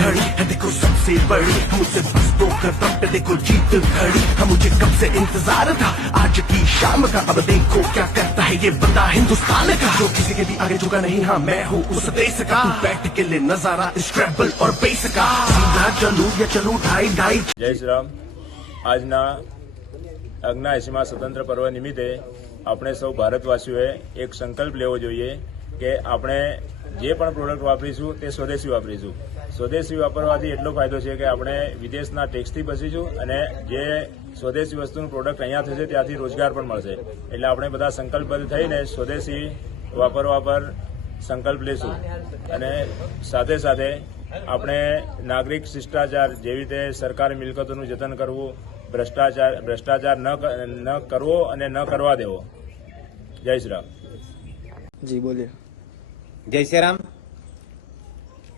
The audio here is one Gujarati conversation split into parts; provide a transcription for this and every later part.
घड़ी है देखो सबसे बड़ी, मुझसे बस तो कदम पे देखो जीत घड़ी। हम मुझे कब से इंतजार था आज की शाम का, अब देखो क्या करता है ये बंदा हिंदुस्तान का, जो किसी के भी आगे झुका नहीं। हाँ मैं हूँ उस देश का, बैठ के ले नजारा इस ट्रैवल और बेस का, सीधा चलूं या चलूं ढाई ढाई। जय श्री राम। આજના આજના 80મા સ્વતંત્ર પર્વ નિમિત્તે આપણે સૌ ભારતવાસીઓએ એક સંકલ્પ લેવો જોઈએ કે આપણે જે પણ પ્રોડક્ટ વાપરીશું તે સ્વદેશી વાપરીશું। સ્વદેશી વાપરવાથી એટલો ફાયદો છે કે આપણે વિદેશના ટેક્સથી બચીશું અને જે સ્વદેશી વસ્તુનું પ્રોડક્ટ અહીંયા થશે ત્યાંથી રોજગાર પણ મળશે। એટલે આપણે બધા સંકલ્પબદ્ધ થઈને સ્વદેશી વાપરવા પર સંકલ્પ લેશું અને સાથે સાથે આપણે નાગરિક શિષ્ટાચાર જેવી રીતે સરકારી મિલકતોનું જતન કરવું, ભ્રષ્ટાચાર ન કરવો અને ન કરવા દેવો। જય શ્રી રામ। जी बोलिए। जय श्री राम।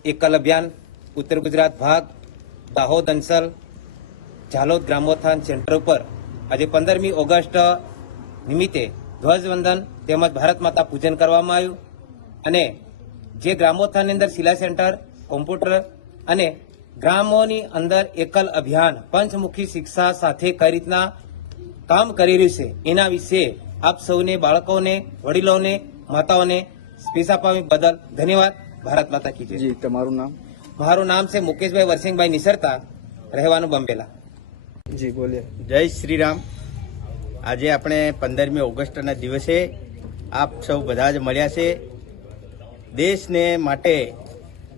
एकल अभियान उत्तर गुजरात भाग दाहोद अंचल झालोद ग्रामोत्थान सेंटर पर आज 15મી ઓગસ્ટ નિમિત્તે ધ્વજવંદન તેમજ ભારત માતા પૂજન કરવામાં આવ્યું અને જે ગ્રામોત્થાનની અંદર શિલા સેન્ટર, કોમ્પ્યુટર અને ગ્રામોની અંદર એકલ અભિયાન પંચમુખી શિક્ષા સાથે કઈ રીતના કામ કરી રહ્યું છે એના વિશે આપ સૌને, બાળકોને, વડીલોને, માતાઓને સ્પેસ આપવા બદલ ધન્યવાદ। ભારત માતા કી જય। जी તમારું નામ? મારું નામ છે મુકેશભાઈ વરસિંગભાઈ નિસરતા, રહેવાનું બંબેલા। जी बोलिए। જય શ્રી રામ। આજે આપણે 15મી ઓગસ્ટના દિવસે આપ સૌ બધા જ મળ્યા છે દેશને માટે।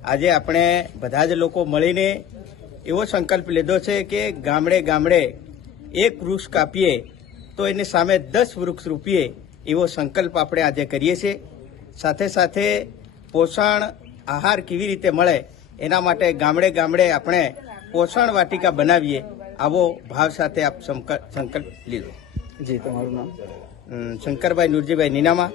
આજે આપણે બધા જ લોકો મળીને એવો સંકલ્પ લીધો છે કે ગામડે ગામડે એક વૃક્ષ કાપીએ તો એની સામે 10 વૃક્ષ રોપીએ એવો સંકલ્પ આપણે આજે કરીએ છીએ। સાથે સાથે પોષણ આહાર કેવી રીતે મળે એના માટે ગામડે ગામડે આપણે પોષણ વાટિકા બનાવીએ આવો ભાવ સાથે આપ સંકલ્પ લીધો। जी તમારું નામ? શંકરભાઈ નુરજીભાઈ નીનામા,